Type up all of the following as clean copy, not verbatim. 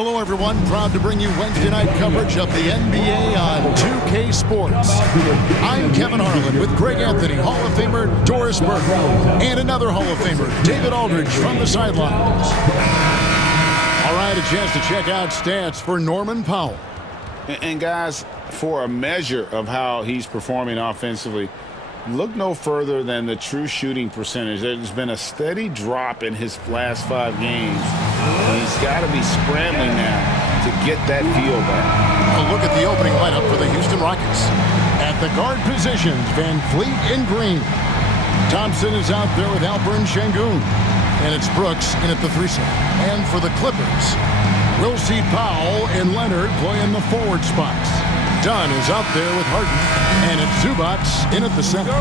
Hello, everyone. Proud to bring you Wednesday night coverage of the NBA on 2K Sports. I'm Kevin Harlan with Greg Anthony, Hall of Famer Doris Burke, and another Hall of Famer, David Aldridge, from the sidelines. All right, a chance to check out stats for Norman Powell. And guys, for a measure of how he's performing offensively, look no further than the true shooting percentage. There's been a steady drop in his last 5 games. And he's got to be scrambling now to get that feel back. A look at the opening lineup for the Houston Rockets. At the guard positions, Van Fleet and Green. Thompson is out there with Alperen Sengun. And it's Brooks in at the 3-slot. And for the Clippers, we'll see Powell and Leonard play in the forward spots. Dunn is out there with Harden, and it's Zubac in at the center.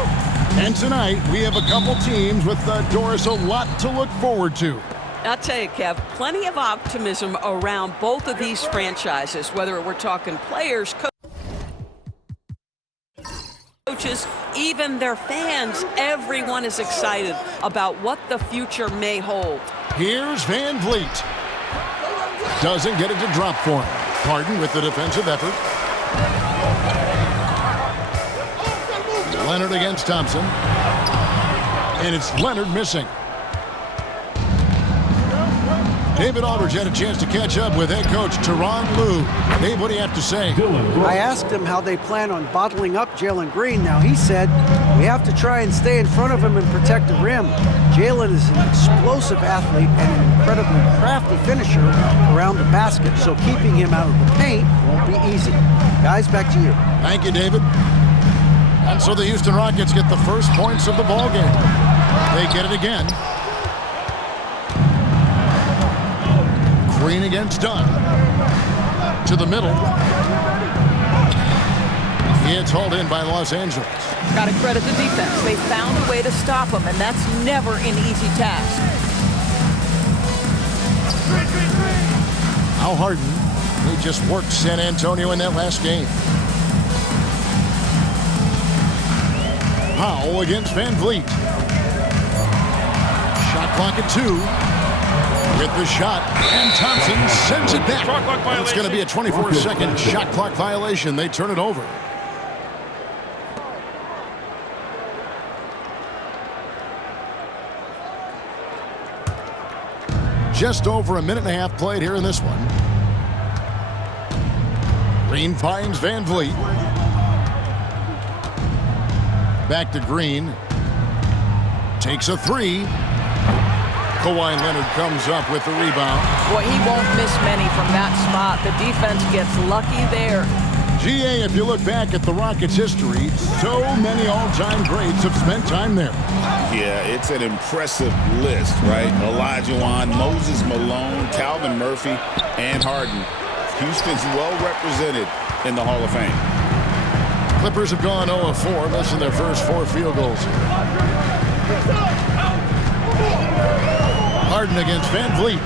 And tonight, we have a couple teams with Doris a lot to look forward to. I'll tell you, Kev, plenty of optimism around both of these franchises, whether we're talking players, coaches, even their fans. Everyone is excited about what the future may hold. Here's Van Vliet. Doesn't get it to drop for him. Harden with the defensive effort. Leonard against Thompson. And it's Leonard missing. David Aldridge had a chance to catch up with head coach Tyronn Lue. Dave, what do you have to say? I asked him how they plan on bottling up Jalen Green. Now, he said, we have to try and stay in front of him and protect the rim. Jalen is an explosive athlete and an incredibly crafty finisher around the basket, so keeping him out of the paint won't be easy. Guys, back to you. Thank you, David. And so the Houston Rockets get the first points of the ball game. They get it again. Green against Dunn. To the middle. It's hauled in by Los Angeles. Got to credit the defense. They found a way to stop him, and that's never an easy task. Al Harden, he just worked San Antonio in that last game. Powell against Van Vliet. Shot clock at 2. With the shot, and Thompson sends it back. It's going to be a 24-second shot clock violation. They turn it over. Just over a minute and a half played here in this one. Green finds Van Vliet. Back to Green. Takes a 3. Kawhi Leonard comes up with the rebound. Boy, he won't miss many from that spot. The defense gets lucky there. GA, if you look back at the Rockets' history, so many all-time greats have spent time there. Yeah, it's an impressive list, right? Olajuwon, Moses Malone, Calvin Murphy, and Harden. Houston's well represented in the Hall of Fame. Clippers have gone 0 of 4, missing their first 4 field goals. Harden against Van Vliet.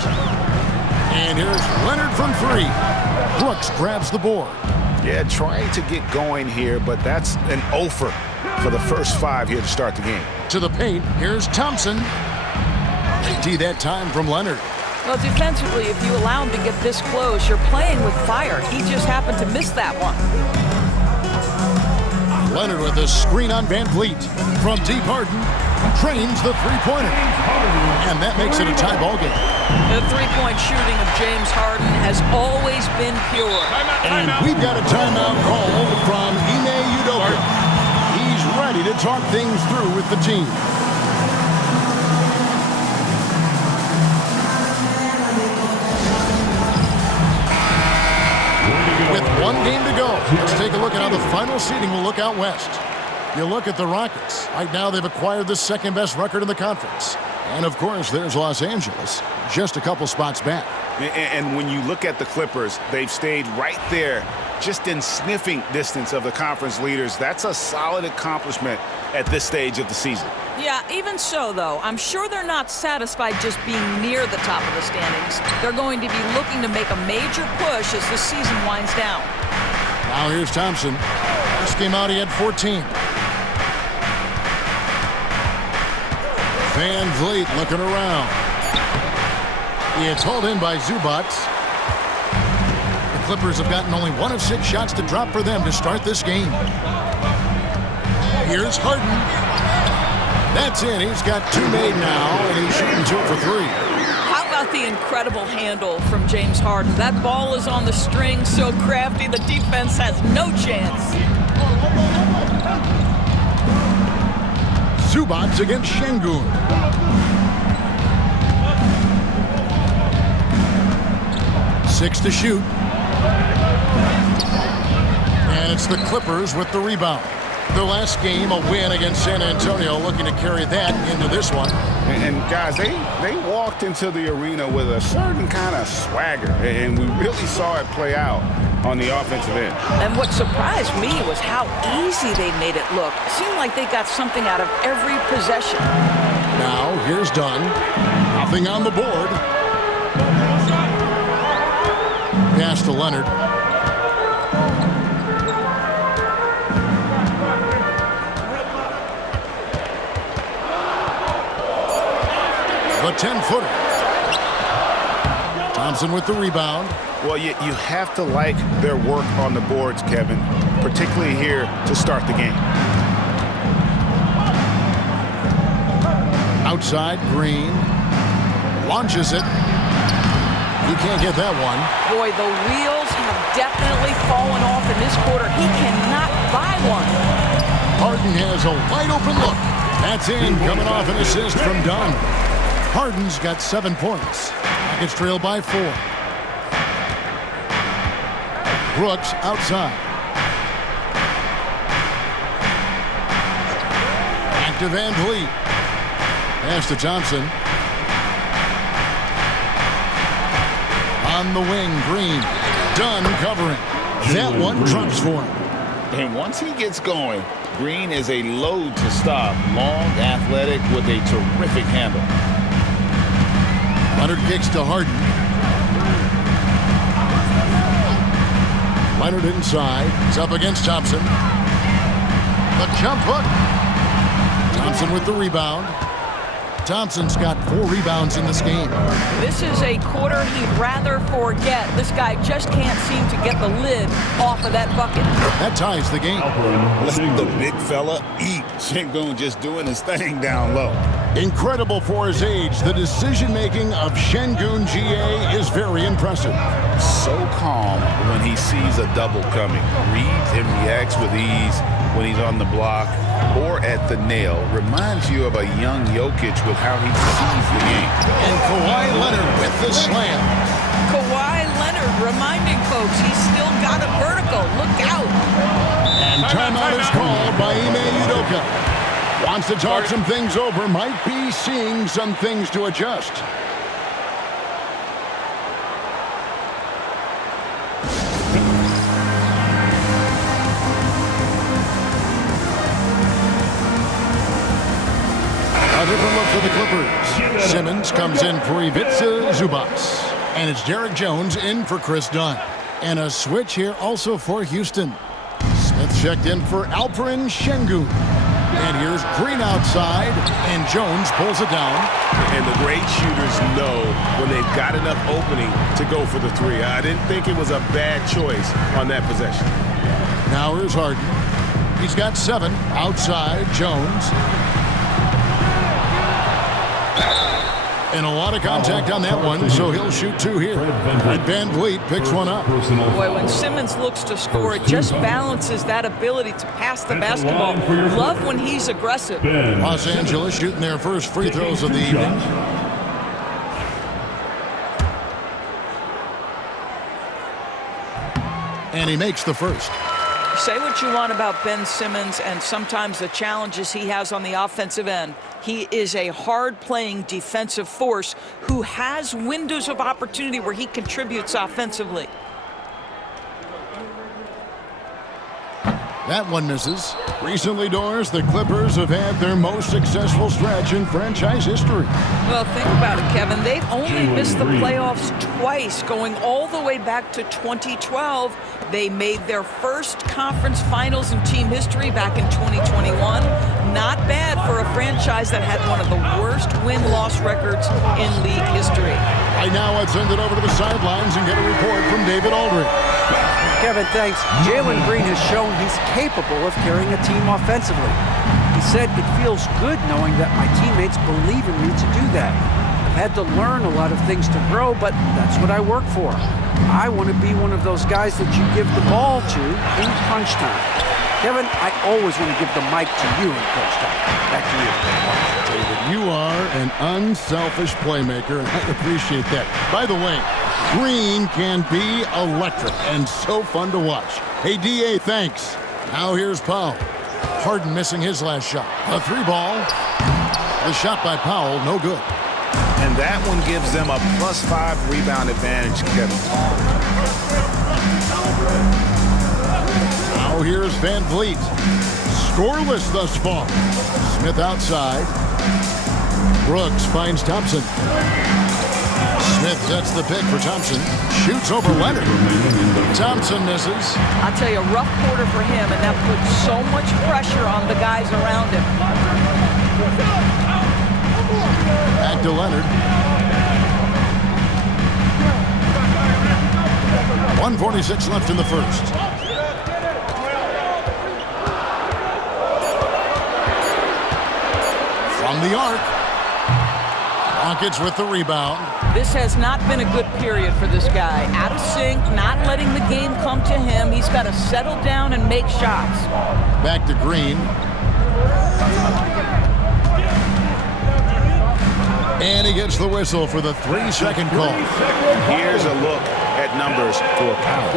And here's Leonard from 3. Brooks grabs the board. Yeah, trying to get going here, but that's an offer for the first 5 here to start the game. To the paint, here's Thompson. D that time from Leonard. Well, defensively, if you allow him to get this close, you're playing with fire. He just happened to miss that one. Leonard with a screen on Van Vliet. From deep, Harden trains the three-pointer. And that makes it a tie ball game. The three-point shooting of James Harden has always been pure. And we've got a timeout call from Ime Udoka. He's ready to talk things through with the team. With 1 game to go, let's take a look at how the final seeding will look out west. You look at the Rockets. Right now, they've acquired the second-best record in the conference. And, of course, there's Los Angeles, just a couple spots back. And when you look at the Clippers, they've stayed right there, just in sniffing distance of the conference leaders. That's a solid accomplishment at this stage of the season. Yeah, even so, though, I'm sure they're not satisfied just being near the top of the standings. They're going to be looking to make a major push as the season winds down. Now here's Thompson. First game out, he had 14. Van Vliet looking around. It's hauled in by Zubac. Clippers have gotten only 1 of 6 shots to drop for them to start this game. Here's Harden. That's in. He's got 2 made now, and he's shooting 2 for 3. How about the incredible handle from James Harden? That ball is on the string, so crafty, the defense has no chance. Zubac against Şengün. Six to shoot. And it's the Clippers with the rebound. Their last game, a win against San Antonio, looking to carry that into this one. And guys, they walked into the arena with a certain kind of swagger, and we really saw it play out on the offensive end. And what surprised me was how easy they made it look. It seemed like they got something out of every possession. Now, here's Dunn. Nothing on the board. Pass to Leonard. The 10-footer. Thompson with the rebound. Well, you have to like their work on the boards, Kevin, particularly here to start the game. Outside, Green. Launches it. He can't get that one. Boy, the wheels have definitely fallen off in this quarter. He cannot buy one. Harden has a wide-open look. That's in, coming off an assist from Dunn. Harden's got 7 points. Rockets trail by 4. Brooks outside. Back to Van Vliet. Pass to Thompson. On the wing, Green. Dunn covering. That one drops for him. And once he gets going, Green is a load to stop. Long, athletic, with a terrific handle. Leonard kicks to Harden. Leonard inside. He's up against Thompson. The jump hook. Thompson with the rebound. Thompson's got 4 rebounds in this game. This is a quarter he'd rather forget. This guy just can't seem to get the lid off of that bucket. That ties the game. Let the big fella eat. Şengün just doing his thing down low. Incredible for his age. The decision-making of Şengün GA is very impressive. So calm when he sees a double coming. Reads and reacts with ease when he's on the block or at the nail. Reminds you of a young Jokic with how he sees the game. And Kawhi Leonard with the slam. Kawhi Leonard reminding folks he's still got a vertical. Look out. And timeout is called by Ime Udoka. Wants to talk some things over. Might be seeing some things to adjust. A different look for the Clippers. Simmons comes in for Ivica Zubac. And it's Derek Jones in for Chris Dunn. And a switch here also for Houston. Smith checked in for Alperen Şengün. And here's Green outside, and Jones pulls it down. And the great shooters know when they've got enough opening to go for the 3. I didn't think it was a bad choice on that possession. Now here's Harden. He's got 7 outside, Jones. And a lot of contact on that one, so he'll shoot 2 here. And Van Vliet picks one up. Boy, when Simmons looks to score, it just balances that ability to pass the basketball. Love when he's aggressive. Los Angeles shooting their first free throws of the evening. And he makes the first. Say what you want about Ben Simmons and sometimes the challenges he has on the offensive end. He is a hard-playing defensive force who has windows of opportunity where he contributes offensively. That one misses. Recently, Doris, the Clippers have had their most successful stretch in franchise history. Well, think about it, Kevin. They've only missed the playoffs twice, going all the way back to 2012. They made their first conference finals in team history back in 2021. Not bad for a franchise that had one of the worst win-loss records in league history. Right now, let's send it over to the sidelines and get a report from David Aldridge. Kevin, thanks. Jalen Green has shown he's capable of carrying a team offensively. He said, "It feels good knowing that my teammates believe in me to do that. I've had to learn a lot of things to grow, but that's what I work for. I want to be one of those guys that you give the ball to in crunch time." Kevin, I always want to give the mic to you in crunch time. Back to you. David, you are an unselfish playmaker, and I appreciate that. By the way, Green can be electric and so fun to watch. Hey, D.A., thanks. Now here's Powell. Harden missing his last shot. A 3-ball. The shot by Powell, no good. And that one gives them a +5 rebound advantage, Kevin. Now here's Van Vliet. Scoreless thus far. Smith outside. Brooks finds Thompson. Smith sets the pick for Thompson. Shoots over Leonard. Thompson misses. I'll tell you, a rough quarter for him, and that puts so much pressure on the guys around him. Back to Leonard. 1:46 left in the first. From the arc. Rockets with the rebound. This has not been a good period for this guy. Out of sync, not letting the game come to him. He's got to settle down and make shots. Back to Green. And he gets the whistle for the 3-second call. Here's a look at numbers for Powell.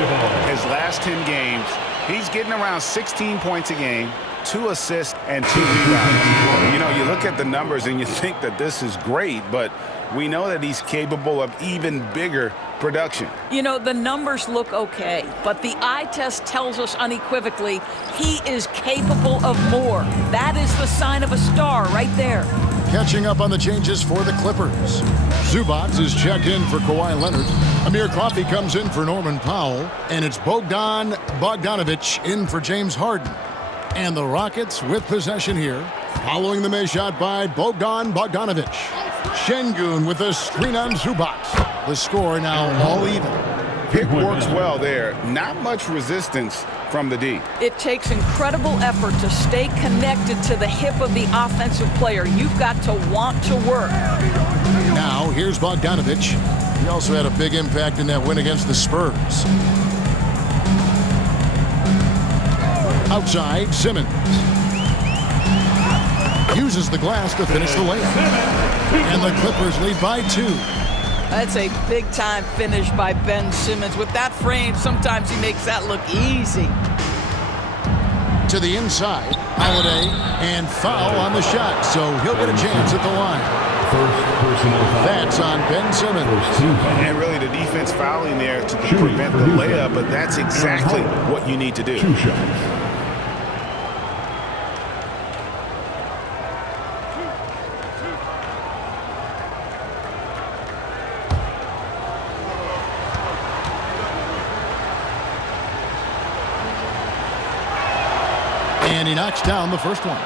His last 10 games, he's getting around 16 points a game, 2 assists, and 2 rebounds. You know, you look at the numbers and you think that this is great, but we know that he's capable of even bigger production. You know, the numbers look okay, but the eye test tells us unequivocally he is capable of more. That is the sign of a star right there. Catching up on the changes for the Clippers. Zubac is checked in for Kawhi Leonard. Amir Coffey comes in for Norman Powell. And it's Bogdan Bogdanovic in for James Harden. And the Rockets with possession here. Following the miss shot by Bogdan Bogdanovic. Şengün with a screen on Zubac. The score now all even. Pick works well there. Not much resistance from the D. It takes incredible effort to stay connected to the hip of the offensive player. You've got to want to work. Now, here's Bogdanovic. He also had a big impact in that win against the Spurs. Outside, Simmons. Uses the glass to finish the layup. And the Clippers lead by 2. That's a big-time finish by Ben Simmons. With that frame, sometimes he makes that look easy. To the inside, Holiday, and foul on the shot, so he'll get a chance at the line. That's on Ben Simmons. And really the defense fouling there to prevent the layup, but that's exactly what you need to do. 2 shots. And he knocks down the first one.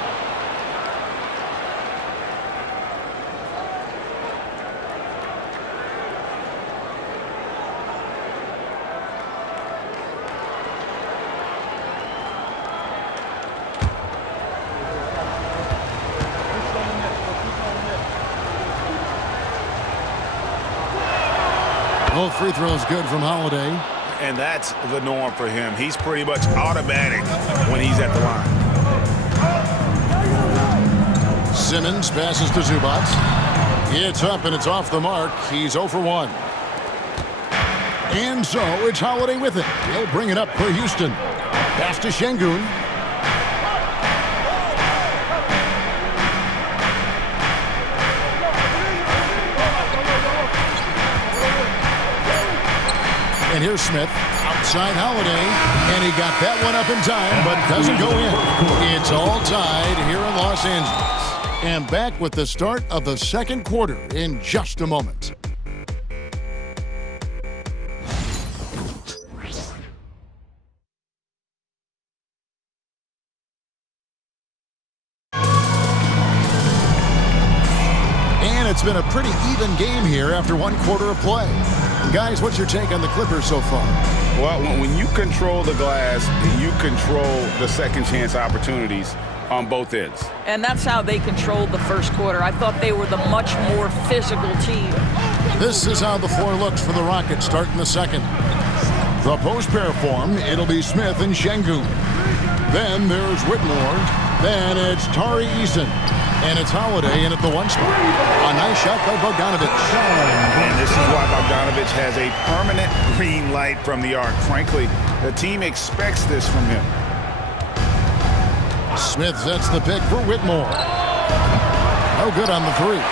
Both free throws good from Holiday. And that's the norm for him. He's pretty much automatic when he's at the line. Simmons passes to Zubac. It's up and it's off the mark. He's 0 for 1. And so it's Holiday with it. He'll bring it up for Houston. Pass to Şengün. And here's Smith. Outside Holiday. And he got that one up in time, but doesn't go in. It's all tied here in Los Angeles. And back with the start of the second quarter in just a moment. It's been a pretty even game here after one quarter of play. Guys, what's your take on the Clippers so far? Well, when you control the glass, you control the second chance opportunities on both ends. And that's how they controlled the first quarter. I thought they were the much more physical team. This is how the floor looks for the Rockets starting the second. The post pair form, it'll be Smith and Şengün. Then there's Whitmore. Then it's Tari Eason. And it's Holiday in at the 1 spot. A nice shot by Bogdanović. And this is why Bogdanović has a permanent green light from the arc. Frankly, the team expects this from him. Smith sets the pick for Whitmore. No good on the 3.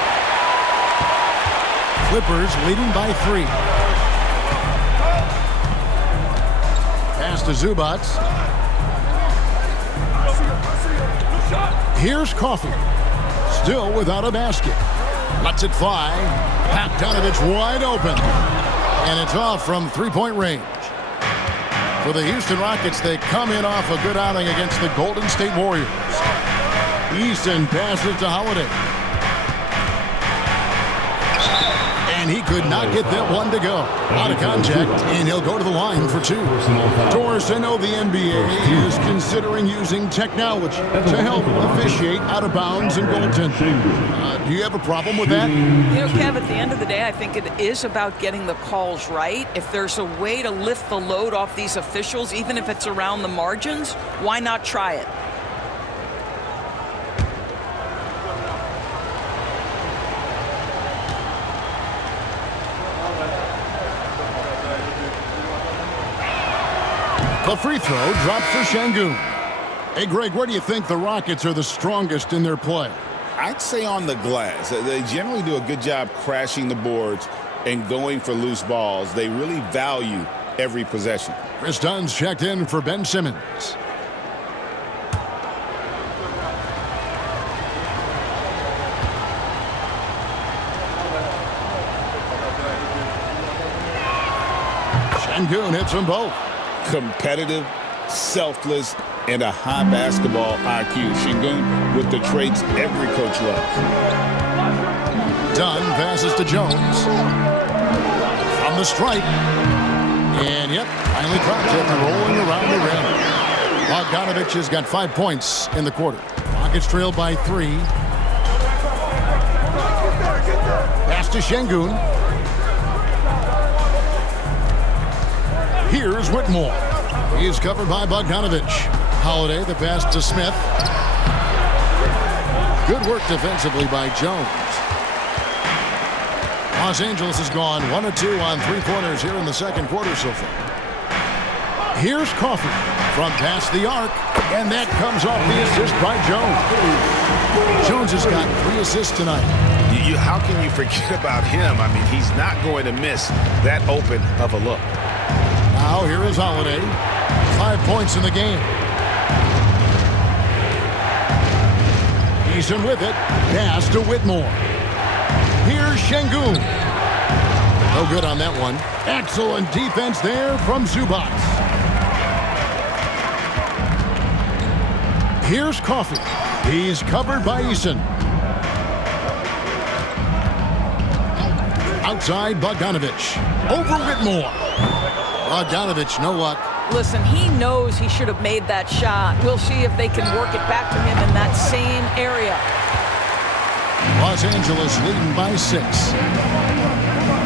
Clippers leading by 3. Pass to Zubac. Here's Coffey. Still without a basket. Lets it fly. Bogdanović wide open. And it's off from three-point range. For the Houston Rockets, they come in off a good outing against the Golden State Warriors. Eason passes to Holiday. And he could not get that one to go. Out of contact, and he'll go to the line for 2. Doris, I know the NBA is considering using technology to help officiate out of bounds and goaltending. Do you have a problem with that? You know, Kev, at the end of the day, I think it is about getting the calls right. If there's a way to lift the load off these officials, even if it's around the margins, why not try it? The free throw drops for Şengün. Hey, Greg, where do you think the Rockets are the strongest in their play? I'd say on the glass. They generally do a good job crashing the boards and going for loose balls. They really value every possession. Chris Dunn's checked in for Ben Simmons. Şengün hits them both. Competitive, selfless, and a high basketball IQ. Şengün with the traits every coach loves. Dunn passes to Jones. From the stripe. And, yep, finally drops it and rolling around the rim. Bogdanović has got 5 points in the quarter. Rockets trail by 3. Pass to Şengün. Here's Whitmore. He's covered by Bogdanović. Holiday, the pass to Smith. Good work defensively by Jones. Los Angeles has gone 1 of 2 on 3-pointers here in the second quarter so far. Here's Coffey from past the arc, and that comes off the assist by Jones. Jones has got 3 assists tonight. How can you forget about him? I mean, he's not going to miss that open of a look. Now here is Holiday. 5 points in the game. Eason with it. Pass to Whitmore. Here's Şengün. No good on that one. Excellent defense there from Zubac. Here's Coffey. He's covered by Eason. Outside Bogdanović. Over Whitmore. Bogdanović, no luck. Listen, he knows he should have made that shot. We'll see if they can work it back to him in that same area. Los Angeles leading by 6.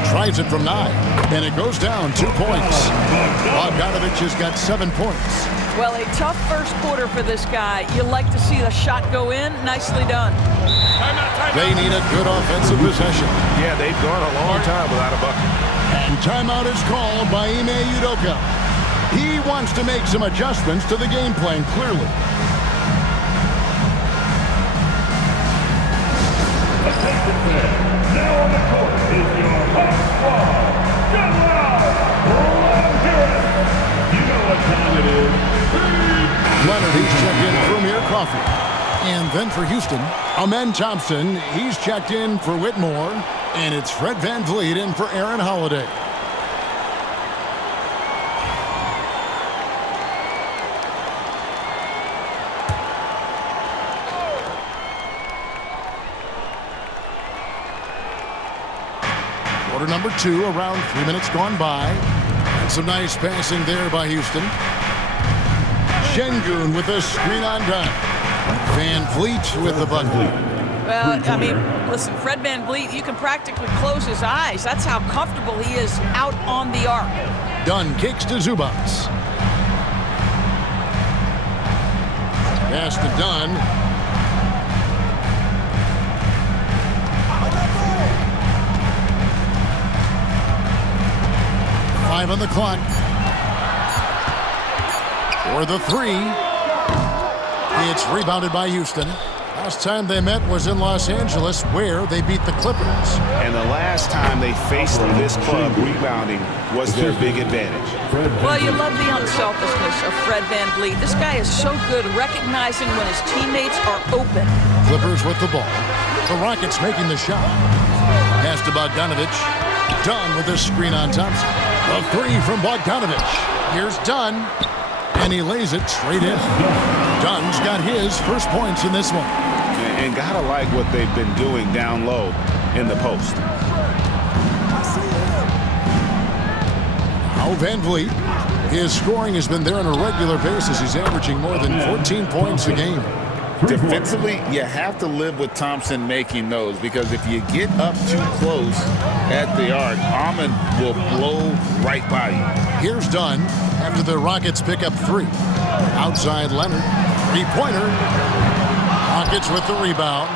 Tries it from 9, and it goes down 2 points. Bogdanović has got 7 points. Well, a tough first quarter for this guy. You like to see the shot go in. Nicely done. They need a good offensive possession. Yeah, they've gone a long time without a bucket. And timeout is called by Ime Udoka. He wants to make some adjustments to the game plan, clearly. Now on the court is your hot squad. Get loud! Roland Harris. You know what time it is. Leonard, he's checked in for Amir Coffey. And then for Houston, Amen Thompson, he's checked in for Whitmore. And it's Fred VanVleet in for Aaron Holiday. Quarter number 2, around 3 minutes gone by. And some nice passing there by Houston. Şengün with a screen on done. Van Vliet with the bucket. Well, I mean, listen, Fred VanVleet, you can practically close his eyes. That's how comfortable he is out on the arc. Dunn kicks to Zubac. Pass to Dunn. Five on the clock. For the 3. It's rebounded by Houston. Last time they met was in Los Angeles, where they beat the Clippers. And the last time they faced this club, rebounding was their big advantage. Well, you love the unselfishness of Fred VanVleet. This guy is so good recognizing when his teammates are open. Clippers with the ball. The Rockets making the shot. Pass to Bogdanovic. Dunn with a screen on Thompson. A 3 from Bogdanovic. Here's Dunn. And he lays it straight in. Dunn's got his first points in this one. And gotta like what they've been doing down low in the post. Now VanVleet. His scoring has been there on a regular basis. He's averaging more than 14 points a game. Defensively, you have to live with Thompson making those, because if you get up too close at the arc, Ahmed will blow right by you. Here's Dunn after the Rockets pick up 3. Outside Leonard. 3-pointer. Rockets with the rebound.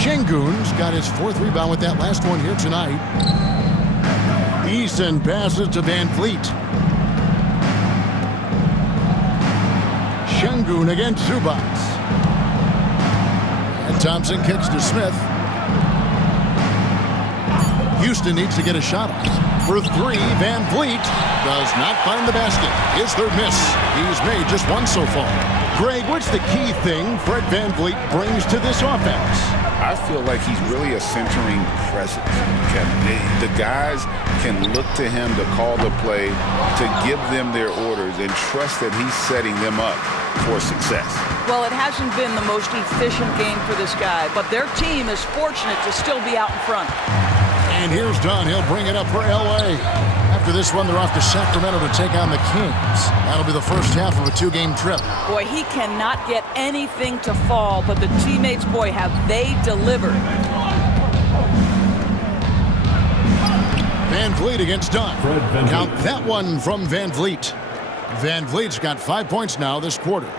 Şengün's got his 4th rebound with that last one here tonight. Eason passes to VanVleet. Şengün against Zubac. And Thompson kicks to Smith. Houston needs to get a shot off. For 3, VanVleet does not find the basket. His 3rd miss. He's made just 1 so far. Greg, what's the key thing Fred VanVleet brings to this offense? I feel like he's really a centering presence. The guys can look to him to call the play, to give them their orders, and trust that he's setting them up for success. Well, it hasn't been the most efficient game for this guy, but their team is fortunate to still be out in front. And here's Dunn. He'll bring it up for L.A. After this one, they're off to Sacramento to take on the Kings. That'll be the first half of a 2-game trip. Boy, he cannot get anything to fall, but the teammates, boy, have they delivered. VanVleet against Dunn. Count that one from VanVleet. VanVleet's got 5 points now this quarter.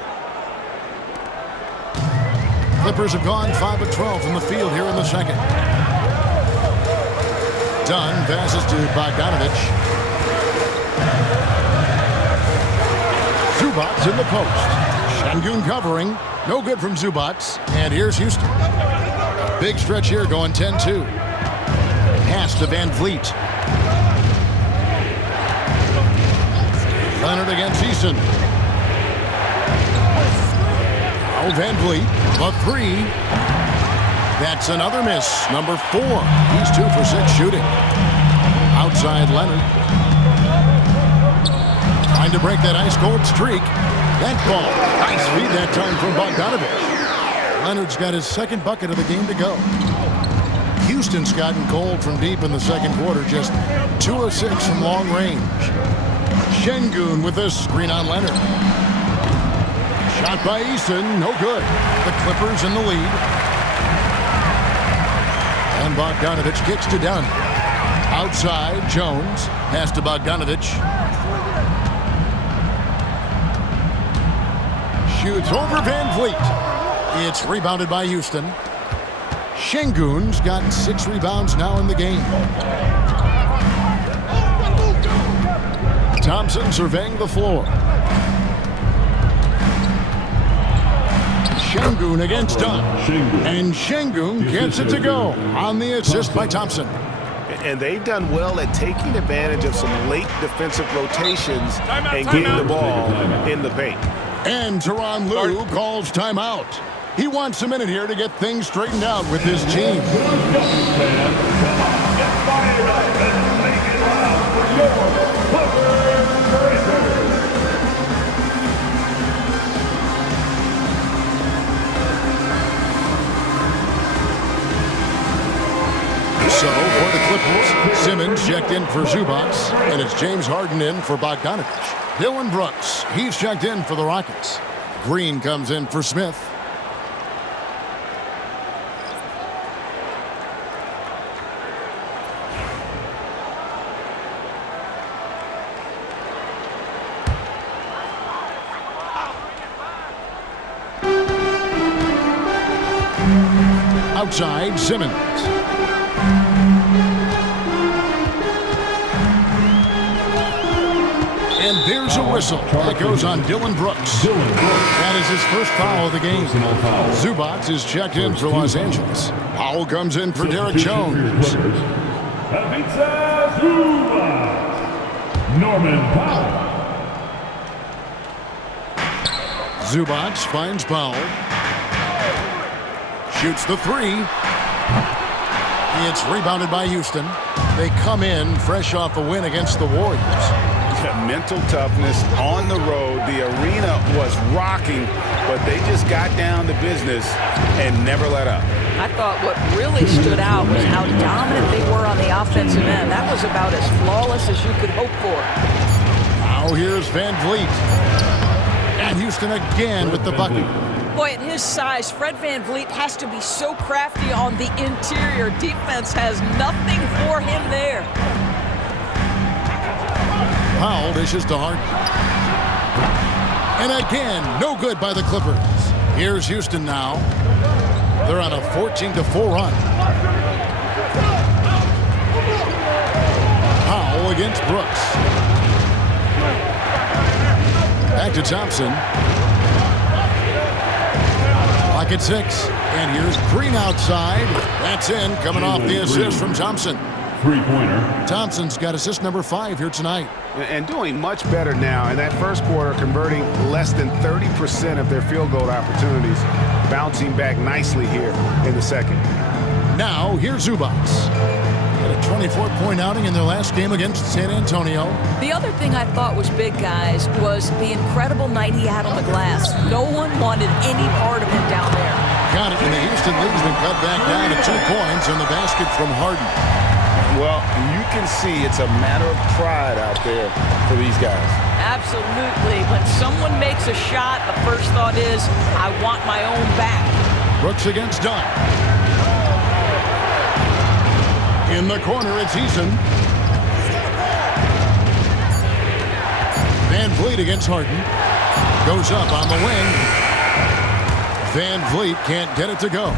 Clippers have gone 5 of 12 from the field here in the second. Dunn passes to Bogdanovic. Zubac in the post. Şengün covering. No good from Zubac. And here's Houston. Big stretch here going 10-2. Pass to VanVleet. Leonard against Eason. Oh, VanVleet. The 3. That's another miss. Number 4. He's 2 for 6 shooting. Outside Leonard. Trying to break that ice-cold streak. That ball. Nice feed that time from Bogdanovic. Leonard's got his 2nd bucket of the game to go. Houston's gotten cold from deep in the second quarter. Just 2 of 6 from long range. Şengün with a screen on Leonard. Shot by Eason. No good. The Clippers in the lead. And Bogdanovic kicks to Dunn. Outside, Jones. Pass to Bogdanovic. Shoots over VanVleet. It's rebounded by Houston. Şengün's got 6 rebounds now in the game. Thompson surveying the floor. Şengün against Dunn. And Şengün gets it to go on the assist by Thompson. And they've done well at taking advantage of some late defensive rotations and getting the ball in the paint. And Tyronn Lue calls timeout. He wants a minute here to get things straightened out with his team. So for the Clippers, checked in for Zubats, and it's James Harden in for Bogdanovich. Dillon Brooks, he's checked in for the Rockets. Green comes in for Smith. Outside, Simmons. And there's a whistle. That goes on Dillon Brooks. That is his first foul of the game. Zubats is checked in for Los Angeles. Powell comes in for Derek Jones. Ivica Zubac. Norman Powell. Zubats finds Powell. Shoots the three. It's rebounded by Houston. They come in fresh off a win against the Warriors. Mental toughness on the road. The arena was rocking, but they just got down to business and never let up. I thought what really stood out was how dominant they were on the offensive end. That was about as flawless as you could hope for. Now here's Van Vliet. And Houston again with the bucket. Boy, at his size, Fred Van Vliet has to be so crafty on the interior. Defense has nothing for him there. Powell dishes to Harden. And again, no good by the Clippers. Here's Houston now. They're on a 14-4 run. Powell against Brooks. Back to Thompson. Clock at 6. And here's Green outside. That's in, coming off the assist from Thompson. Three-pointer. Thompson's got assist number 5 here tonight. And doing much better now. In that first quarter, converting less than 30% of their field goal opportunities. Bouncing back nicely here in the second. Now, here's Zubats. Had a 24-point outing in their last game against San Antonio. The other thing I thought was big, guys, was the incredible night he had on the glass. No one wanted any part of him down there. Got it, and the Houston lead's been cut back down to 2 points on the basket from Harden. Well, you can see it's a matter of pride out there for these guys. Absolutely. When someone makes a shot, the first thought is, I want my own back. Brooks against Dunn. In the corner, it's Eason. Van Vliet against Harden. Goes up on the wing. Van Vliet can't get it to go.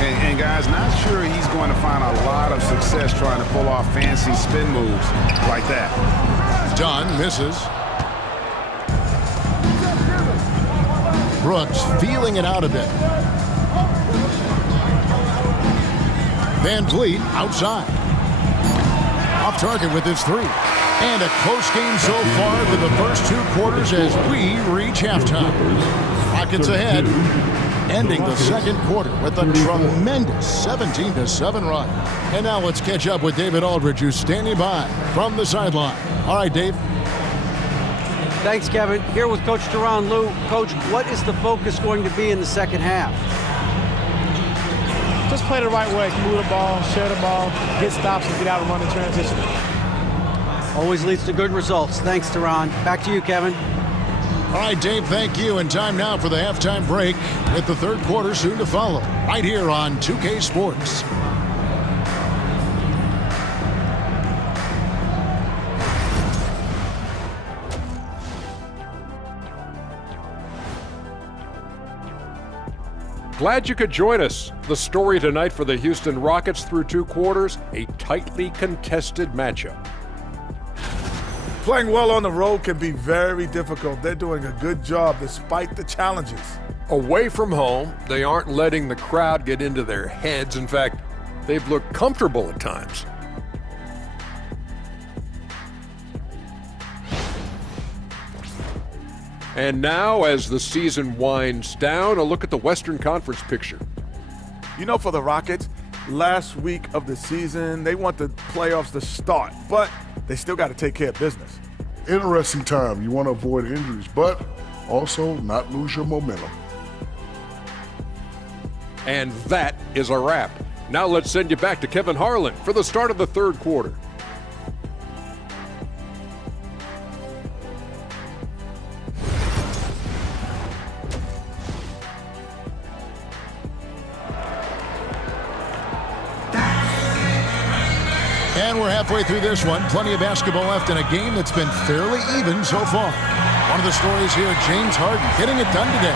And guys, not sure he's going to find a lot of success trying to pull off fancy spin moves like that. Dunn misses. Brooks feeling it out a bit. Van Vliet outside. Off target with his 3. And a close game so far for the first 2 quarters as we reach halftime. Rockets ahead. Ending the second quarter with a tremendous 17-7 run. And now let's catch up with David Aldridge, who's standing by from the sideline. All right, Dave. Thanks, Kevin. Here with Coach Tyronn Lue. Coach, what is the focus going to be in the second half? Just play the right way. Move the ball, share the ball, get stops, and get out and run in transition. Always leads to good results. Thanks, Tyronn. Back to you, Kevin. All right, Dave, thank you. And time now for the halftime break with the third quarter soon to follow right here on 2K Sports. Glad you could join us. The story tonight for the Houston Rockets through 2 quarters, a tightly contested matchup. Playing well on the road can be very difficult. They're doing a good job despite the challenges. Away from home, they aren't letting the crowd get into their heads. In fact, they've looked comfortable at times. And now, as the season winds down, a look at the Western Conference picture. You know, for the Rockets, last week of the season, they want the playoffs to start, but they still got to take care of business. Interesting time. You want to avoid injuries, but also not lose your momentum. And that is a wrap. Now let's send you back to Kevin Harlan for the start of the third quarter. And we're halfway through this one. Plenty of basketball left in a game that's been fairly even so far. One of the stories here, James Harden getting it done today.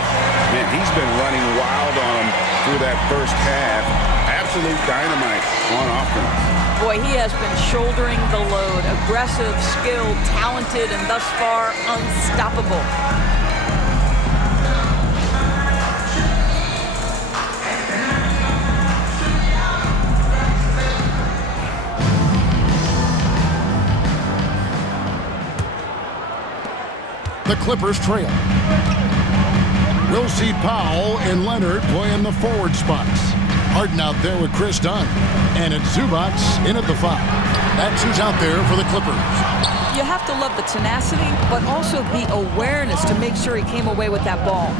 Man, he's been running wild on him through that first half. Absolute dynamite on offense. Boy, he has been shouldering the load. Aggressive, skilled, talented, and thus far unstoppable. The Clippers trail. We'll see Powell and Leonard play in the forward spots. Harden out there with Chris Dunn. And it's Zubac in at the 5. That's who's out there for the Clippers. You have to love the tenacity, but also the awareness to make sure he came away with that ball.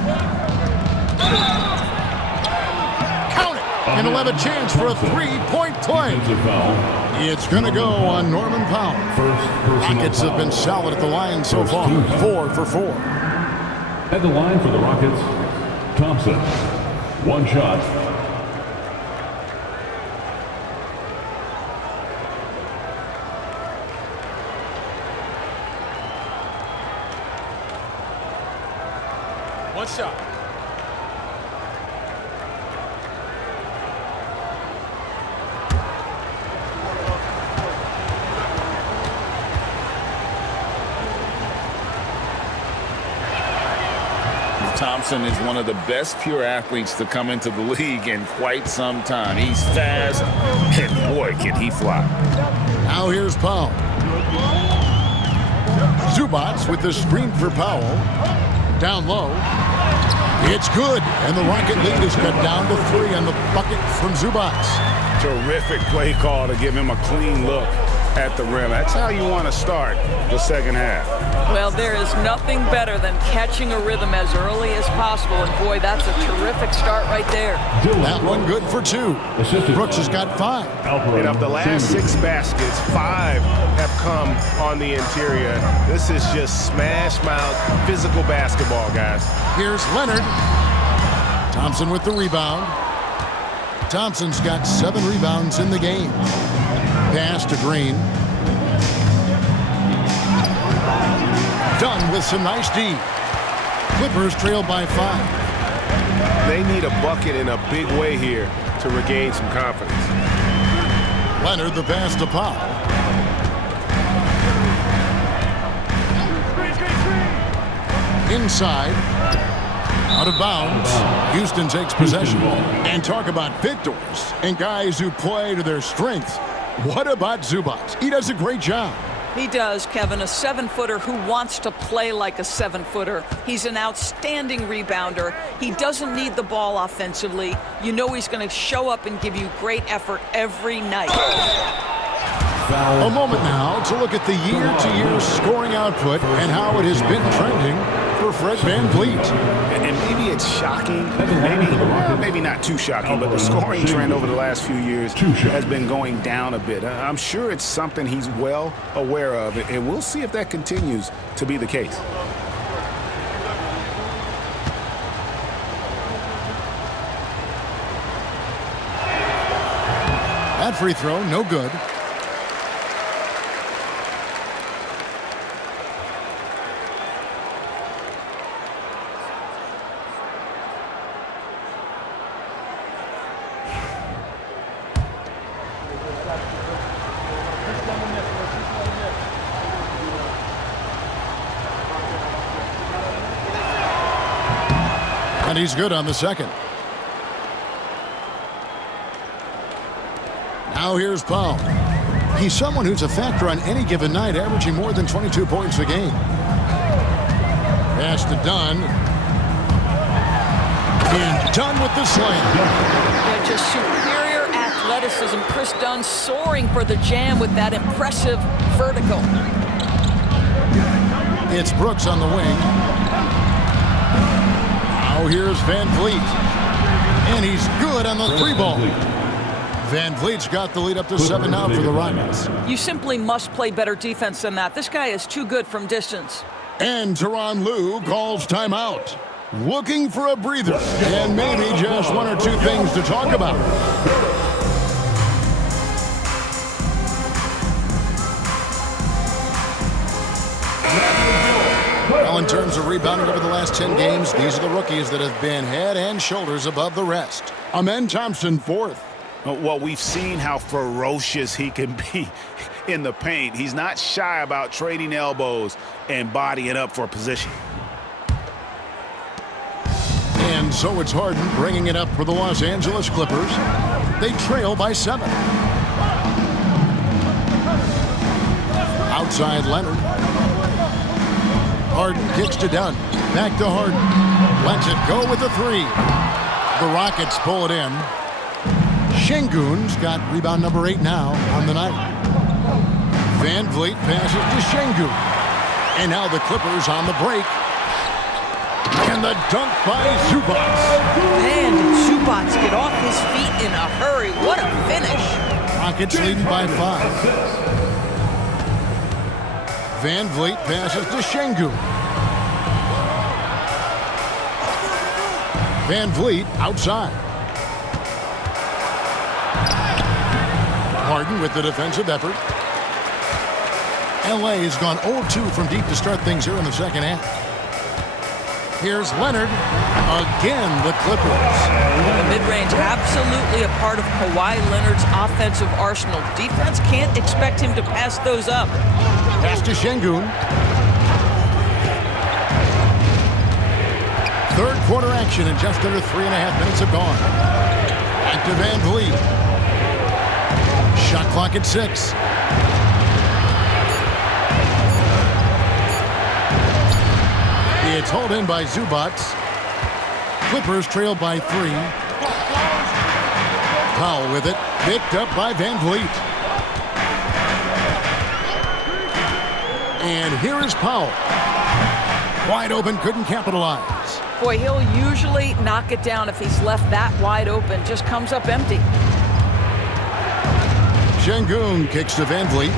Count it! And he'll have a chance for a 3-point play. It's going to go on Norman Powell. Rockets have been solid at the line so far. 4 for 4. At the line for the Rockets, Thompson. One shot. One shot. Thompson is one of the best pure athletes to come into the league in quite some time. He's fast, and boy, can he fly. Now here's Powell. Zubac with the screen for Powell. Down low. It's good, and the Rocket lead is cut down to 3 on the bucket from Zubac. Terrific play call to give him a clean look at the rim. That's how you want to start the second half. Well, there is nothing better than catching a rhythm as early as possible, and boy, that's a terrific start right there. That one good for 2. Brooks has got 5. And of the last 6 baskets, 5 have come on the interior. This is just smash mouth physical basketball, guys. Here's Leonard. Thompson with the rebound. Thompson's got 7 rebounds in the game. Pass to Green. Done with some nice D. Clippers trail by 5. They need a bucket in a big way here to regain some confidence. Leonard the pass to Powell. Inside. Out of bounds. Houston takes possession. And talk about victors and guys who play to their strengths. What about Zubac? He does a great job. He does, Kevin, a 7-footer who wants to play like a 7-footer. He's an outstanding rebounder. He doesn't need the ball offensively. You know he's going to show up and give you great effort every night. A moment now to look at the year-to-year scoring output and how it has been trending for Fred VanVleet. And maybe it's shocking, maybe not too shocking, but the scoring trend over the last few years has been going down a bit. I'm sure it's something he's well aware of, and we'll see if that continues to be the case. That free throw, no good. And he's good on the second. Now here's Powell. He's someone who's a factor on any given night, averaging more than 22 points a game. Pass to Dunn. And Dunn with the slam. Yeah, just superior athleticism. Chris Dunn soaring for the jam with that impressive vertical. It's Brooks on the wing. Now here's VanVleet. And he's good on the 3-ball. VanVleet's got the lead up to 7 now for the Rockets. You simply must play better defense than that. This guy is too good from distance. And Tyronn Lue calls timeout. Looking for a breather. And maybe just 1 or 2 things to talk about. Well, in terms of rebounding over the last 10 games, these are the rookies that have been head and shoulders above the rest. Amen Thompson, fourth. Well, we've seen how ferocious he can be in the paint. He's not shy about trading elbows and bodying up for position. And so it's Harden bringing it up for the Los Angeles Clippers. They trail by 7. Outside Leonard. Harden kicks to Dunn. Back to Harden. Lets it go with the 3. The Rockets pull it in. Şengün's got rebound number 8 now on the night. Van Vliet passes to Şengün. And now the Clippers on the break. And the dunk by Zubac. Man, did Zubac get off his feet in a hurry. What a finish. Rockets leading by 5. Van Vliet passes to Şengün. Van Vliet outside. Harden with the defensive effort. LA has gone 0-2 from deep to start things here in the second half. Here's Leonard. Again, the Clippers. The mid-range absolutely a part of Kawhi Leonard's offensive arsenal. Defense can't expect him to pass those up. Pass to Şengün. Third quarter action and just under 3.5 minutes have gone. Back to Van Vliet. Shot clock at 6. It's hauled in by Zubac. Clippers trail by 3. Powell with it. Picked up by Van Vliet. And here is Powell. Wide open, couldn't capitalize. Boy, he'll usually knock it down if he's left that wide open. Just comes up empty. Şengün kicks to Van Vliet.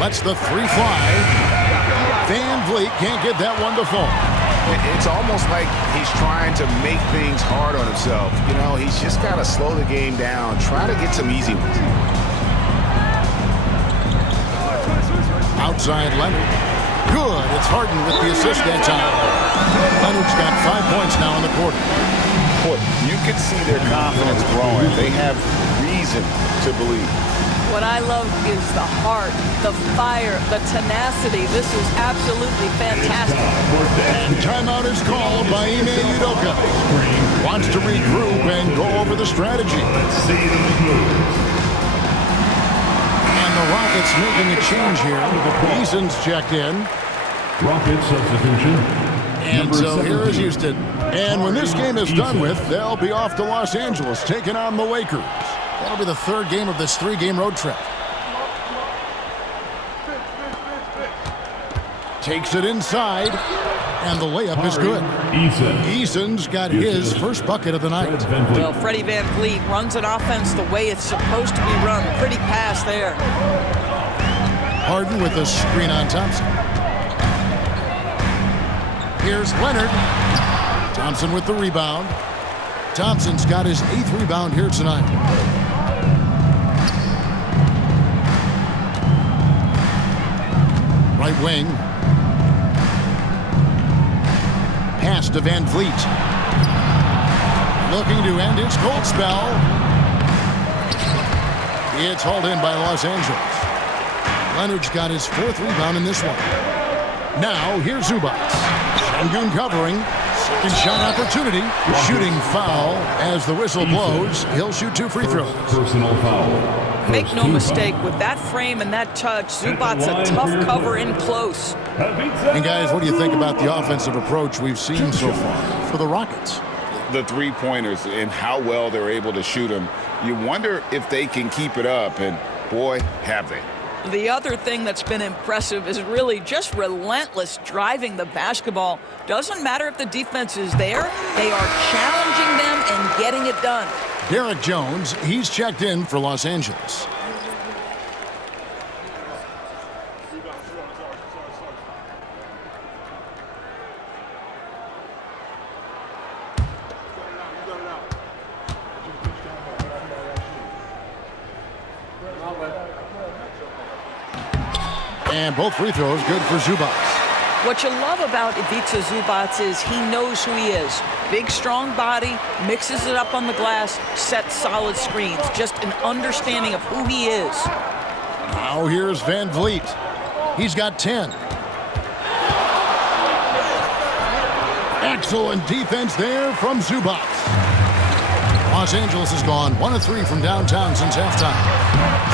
Lets the 3 fly. Van Vliet can't get that one to fall. It's almost like he's trying to make things hard on himself. You know, he's just got to slow the game down, try to get some easy ones. Outside Leonard. Good. It's Harden with the assist that time. Leonard's got 5 points now in the quarter. You can see their confidence growing. They have reason to believe. What I love is the heart, the fire, the tenacity. This is absolutely fantastic. And timeout is called by Ime Udoka. Wants to regroup and go over the strategy. And the Rockets making a change here. Eason's checked in. Rocket substitution. And so here is Houston. And when this game is done with, they'll be off to Los Angeles, taking on the Lakers. That'll be the 3rd game of this 3-game road trip. Takes it inside, and the layup is good. Eason's got his first bucket of the night. Well, Freddie Van Vliet runs an offense the way it's supposed to be run. Pretty pass there. Harden with a screen on Thompson. Here's Leonard. Thompson with the rebound. Thompson's got his 8th rebound here tonight. Right wing. Pass to Van Vliet. Looking to end his cold spell. It's hauled in by Los Angeles. Leonard's got his 4th rebound in this one. Now, here's Zubac. Şengün covering. Second shot opportunity. Shooting foul as the whistle blows. He'll shoot 2 free throws. Personal foul. Make no mistake, with that frame and that touch, Zubac's a tough cover in close. And guys, what do you think about the offensive approach we've seen so far for the Rockets? The 3-pointers and how well they're able to shoot them. You wonder if they can keep it up, and boy, have they. The other thing that's been impressive is really just relentless driving the basketball. Doesn't matter if the defense is there, they are challenging them and getting it done. Derek Jones, he's checked in for Los Angeles. And both free throws good for Zubac. What you love about Ivica Zubac is he knows who he is. Big, strong body, mixes it up on the glass, sets solid screens. Just an understanding of who he is. Now here's Van Vliet. He's got 10. Excellent defense there from Zubac. Los Angeles has gone 1 of 3 from downtown since halftime.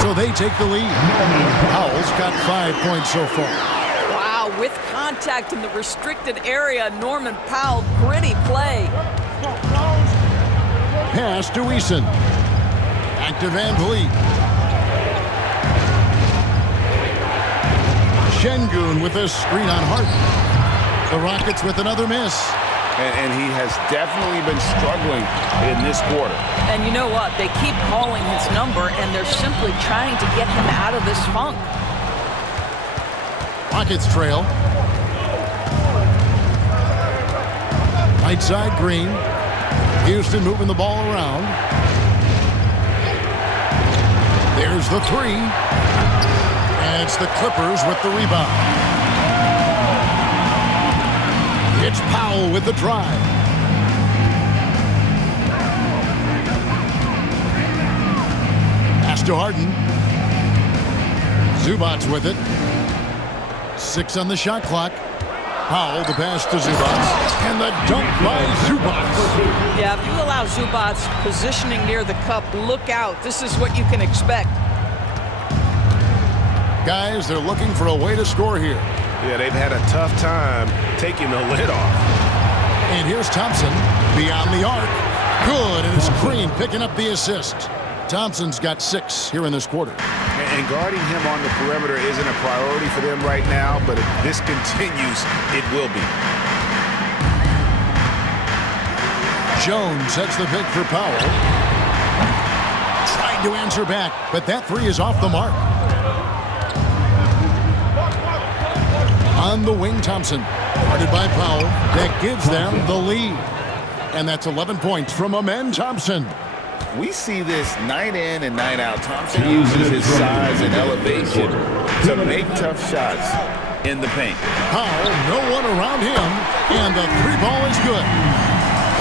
So they take the lead. Powell's got 5 points so far. Wow, with contact in the restricted area, Norman Powell, gritty play. Pass to Eason. Back to Van Vliet. Şengün with a screen on Harden. The Rockets with another miss. And he has definitely been struggling in this quarter. And you know what? They keep calling his number, and they're simply trying to get him out of this funk. Rockets trail. Right side, Green. Houston moving the ball around. There's the three. And it's the Clippers with the rebound. It's Powell with the drive. Pass to Harden. Zubac with it. 6 on the shot clock. Powell, the pass to Zubac. And the dunk by Zubac. Yeah, if you allow Zubac positioning near the cup, look out. This is what you can expect. Guys, they're looking for a way to score here. Yeah, they've had a tough time taking the lid off. And here's Thompson beyond the arc. Good, and it's Green picking up the assist. Thompson's got 6 here in this quarter. And guarding him on the perimeter isn't a priority for them right now, but if this continues, it will be. Jones sets the pick for Powell. Tried to answer back, but that 3 is off the mark. On the wing, Thompson. Guarded by Powell. That gives them the lead. And that's 11 points from Amen Thompson. We see this night in and night out. Thompson uses his size and elevation to make tough shots in the paint. Powell, no one around him, and the 3 ball is good.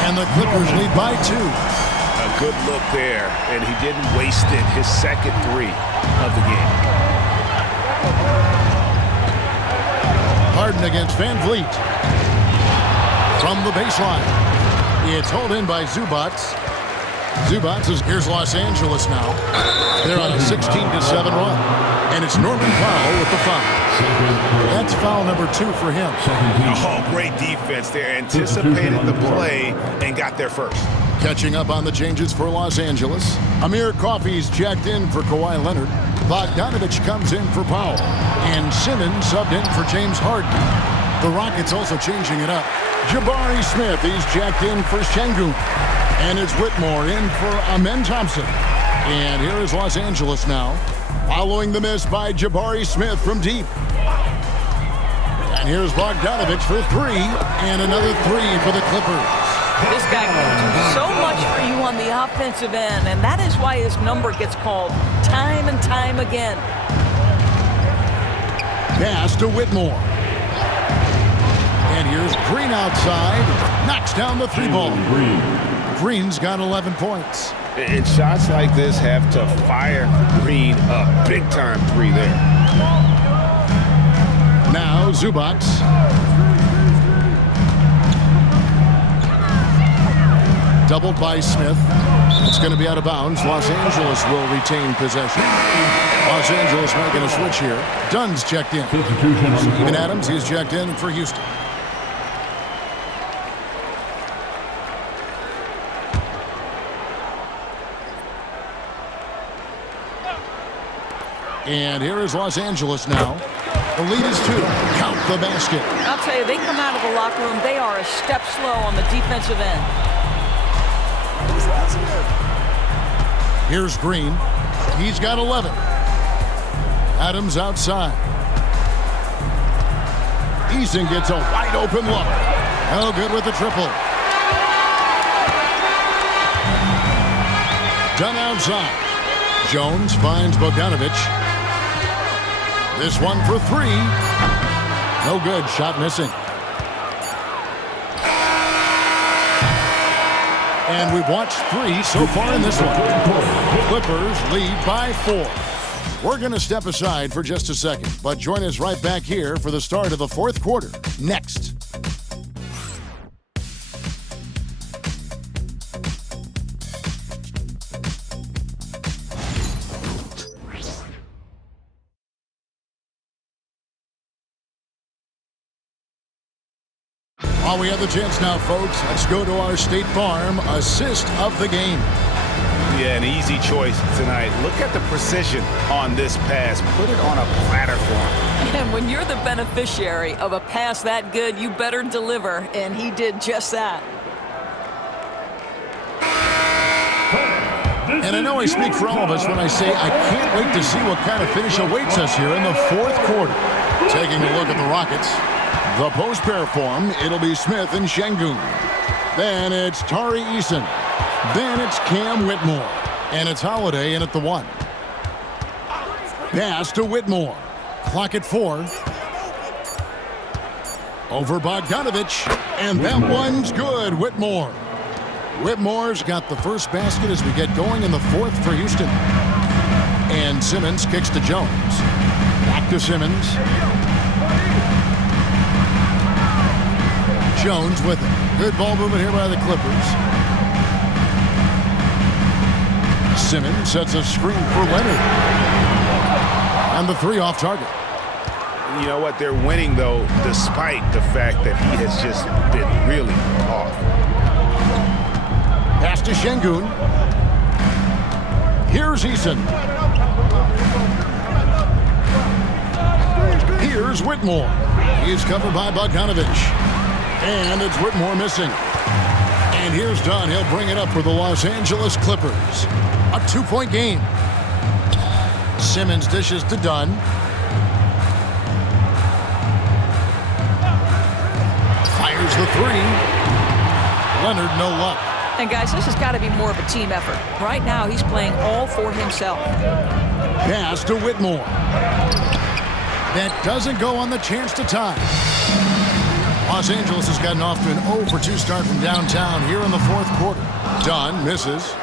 And the Clippers lead by 2. A good look there, and he didn't waste it. His second 3 of the game. Harden against Van Vliet. From the baseline. It's hauled in by Zubac. Zubac is, here's Los Angeles now. They're on a 16-7 run. And it's Norman Powell with the foul. That's foul number 2 for him. Oh, great defense there. Anticipated the play and got there first. Catching up on the changes for Los Angeles. Amir Coffey's checked in for Kawhi Leonard. Bogdanovich comes in for Powell. And Simmons subbed in for James Harden. The Rockets also changing it up. Jabari Smith, he's checked in for Şengün. And it's Whitmore in for Amen Thompson. And here is Los Angeles now. Following the miss by Jabari Smith from deep. And here's Bogdanovich for 3. And another 3 for the Clippers. This guy can do so much for you on the offensive end, and that is why his number gets called time and time again. Pass to Whitmore. And here's Green outside. Knocks down the 3 ball. Green's got 11 points. And shots like this have to fire Green up. Big time 3 there. Now Zubac. Doubled by Smith. It's going to be out of bounds. Los Angeles will retain possession. Los Angeles making a switch here. Dunn's checked in. Steven Adams, he's checked in for Houston. And here is Los Angeles now. The lead is 2. Count the basket. I'll tell you, they come out of the locker room, they are a step slow on the defensive end. Here's Green. He's got 11. Adams outside. Eason gets a wide open look. Oh, good with the triple. Dunn outside. Jones finds Bogdanovich. This one for three. No good. Shot missing. And we've watched three so far in this one. Clippers lead by 4. We're going to step aside for just a second, but join us right back here for the start of the fourth quarter. Next. While we have the chance now, folks, let's go to our State Farm assist of the game. Yeah, an easy choice tonight. Look at the precision on this pass. Put it on a platter for him. And when you're the beneficiary of a pass that good, you better deliver, and he did just that. And I know I speak for all of us when I say I can't wait to see what kind of finish awaits us here in the fourth quarter. Taking a look at the Rockets. The post pair form, it'll be Smith and Şengün. Then it's Tari Eason. Then it's Cam Whitmore. And it's Holiday in at the 1. Pass to Whitmore. Clock at 4. Over Bogdanović. And that one's good, Whitmore. Whitmore's got the first basket as we get going in the fourth for Houston. And Simmons kicks to Jones. Back to Simmons. Jones with it. Good ball movement here by the Clippers. Simmons sets a screen for Leonard. And the 3 off target. You know what? They're winning, though, despite the fact that he has just been really off. Pass to Şengün. Here's Eason. Here's Whitmore. He's covered by Bogdanović. And it's Whitmore missing. And here's Dunn. He'll bring it up for the Los Angeles Clippers. A 2-point game. Simmons dishes to Dunn. Fires the 3. Leonard, no luck. And guys, this has got to be more of a team effort. Right now, he's playing all for himself. Pass to Whitmore. That doesn't go on the chance to tie. Los Angeles has gotten off to an 0-for-2 start from downtown here in the fourth quarter. Dunn misses.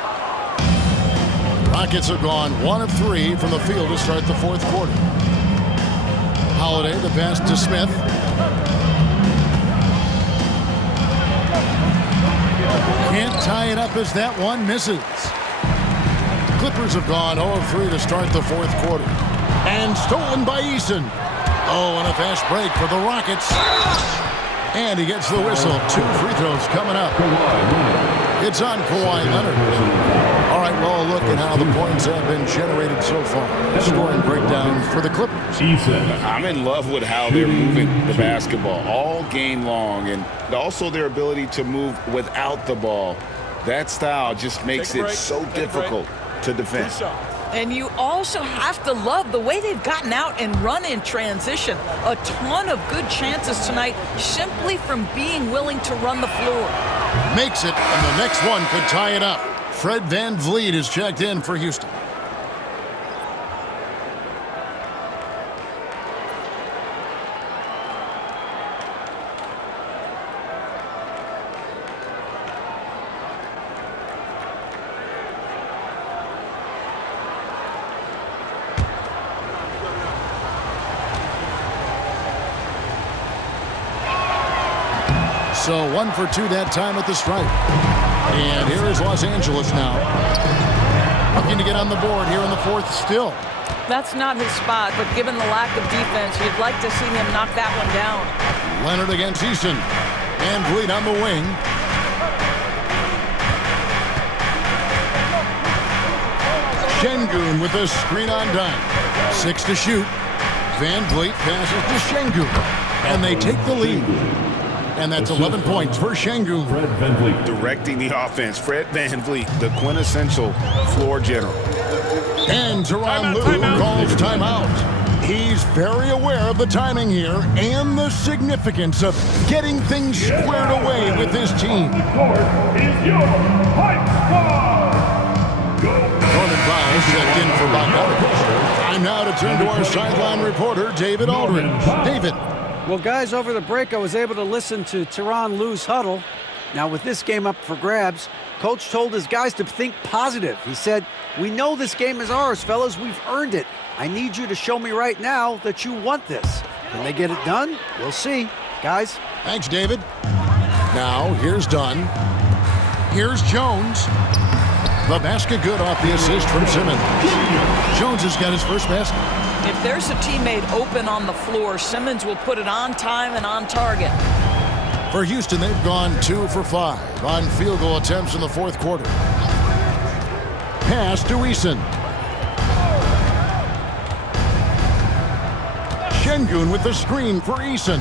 Rockets have gone 1 of 3 from the field to start the fourth quarter. Holiday, the pass to Smith. Can't tie it up as that one misses. Clippers have gone 0 of 3 to start the fourth quarter. And stolen by Eason. Oh, and a fast break for the Rockets. And he gets the whistle. 2 free throws coming up. It's on Kawhi Leonard. All right, well, look at how the points have been generated so far. Scoring breakdown for the Clippers. I'm in love with how they're moving the basketball all game long, and also their ability to move without the ball. That style just makes it so difficult to defend. And you also have to love the way they've gotten out and run in transition. A ton of good chances tonight simply from being willing to run the floor. Makes it, and the next one could tie it up. Fred VanVleet is checked in for Houston. So 1 for 2 that time at the stripe. And here is Los Angeles now. Looking to get on the board here in the fourth still. That's not his spot, but given the lack of defense, you'd like to see him knock that one down. Leonard against Eason. VanVleet on the wing. Şengün with a screen on Dunn. 6 to shoot. VanVleet passes to Şengün. And they take the lead. And that's 11 points for Şengün. Fred VanVleet directing the offense. Fred VanVleet, the quintessential floor general. And Tyronn Lue calls timeout. He's very aware of the timing here and the significance of getting things squared away with his team. Norman Powell checked in for Bogdanović. Time now to turn to our sideline reporter, David Aldridge. David. Well, guys, over the break, I was able to listen to Tyronn Lue's huddle. Now, with this game up for grabs, Coach told his guys to think positive. He said, "We know this game is ours, fellas. We've earned it. I need you to show me right now that you want this." Can they get it done? We'll see. Guys. Thanks, David. Now, here's Dunn. Here's Jones. The basket good off the assist from Simmons. Jones has got his first basket. If there's a teammate open on the floor, Simmons will put it on time and on target. For Houston, they've gone 2 for 5 on field goal attempts in the fourth quarter. Pass to Eason. Şengün with the screen for Eason.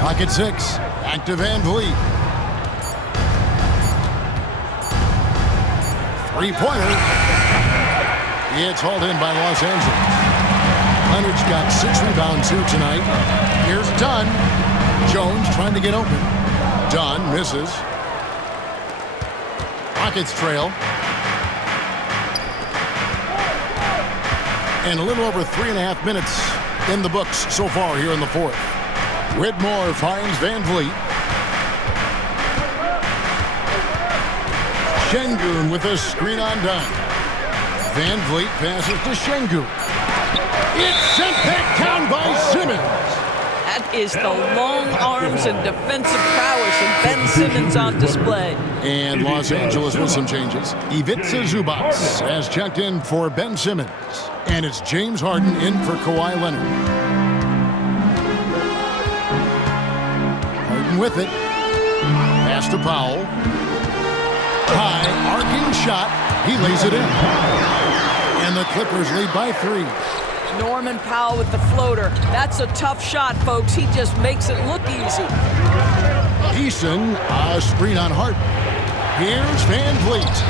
Pocket 6. Back to Van Vliet. Three-pointer. It's hauled in by Los Angeles. Leonard's got 6 rebounds here tonight. Here's Dunn. Jones trying to get open. Dunn misses. Rockets trail. And a little over 3.5 minutes in the books so far here in the fourth. Whitmore finds Van Vliet. Şengün with a screen on Dunn. Van Vliet passes to Şengün. It's sent back down by Simmons. That is the long arms and defensive prowess of Ben Simmons on display. And Los Angeles with some changes. Ivica Zubac has checked in for Ben Simmons. And it's James Harden in for Kawhi Leonard. Harden with it. Pass to Powell. High, arcing shot. He lays it in. And the Clippers lead by 3. Norman Powell with the floater. That's a tough shot, folks. He just makes it look easy. Eason, a screen on Harden. Here's Van Vliet.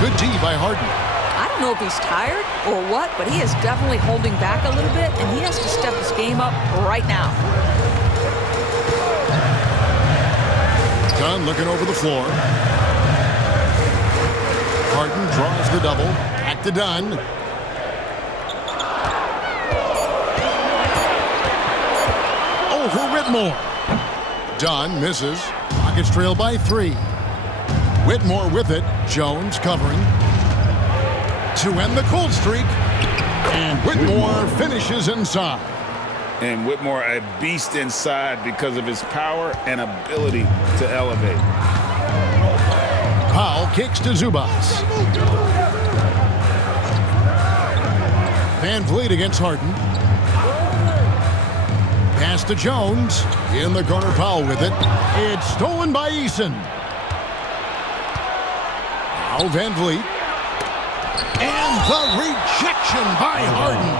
Good D by Harden. I don't know if he's tired or what, but he is definitely holding back a little bit, and he has to step his game up right now. Dunn looking over the floor. Harden draws the double. Back to Dunn. For Whitmore. Dunn misses. Rockets trail by 3. Whitmore with it. Jones covering. To end the cold streak. And Whitmore finishes inside. And Whitmore a beast inside because of his power and ability to elevate. Powell kicks to Zubac. Van Vliet against Harden. Pass to Jones. In the corner, Powell with it. It's stolen by Eason. Now Van Vliet. And the rejection by Harden.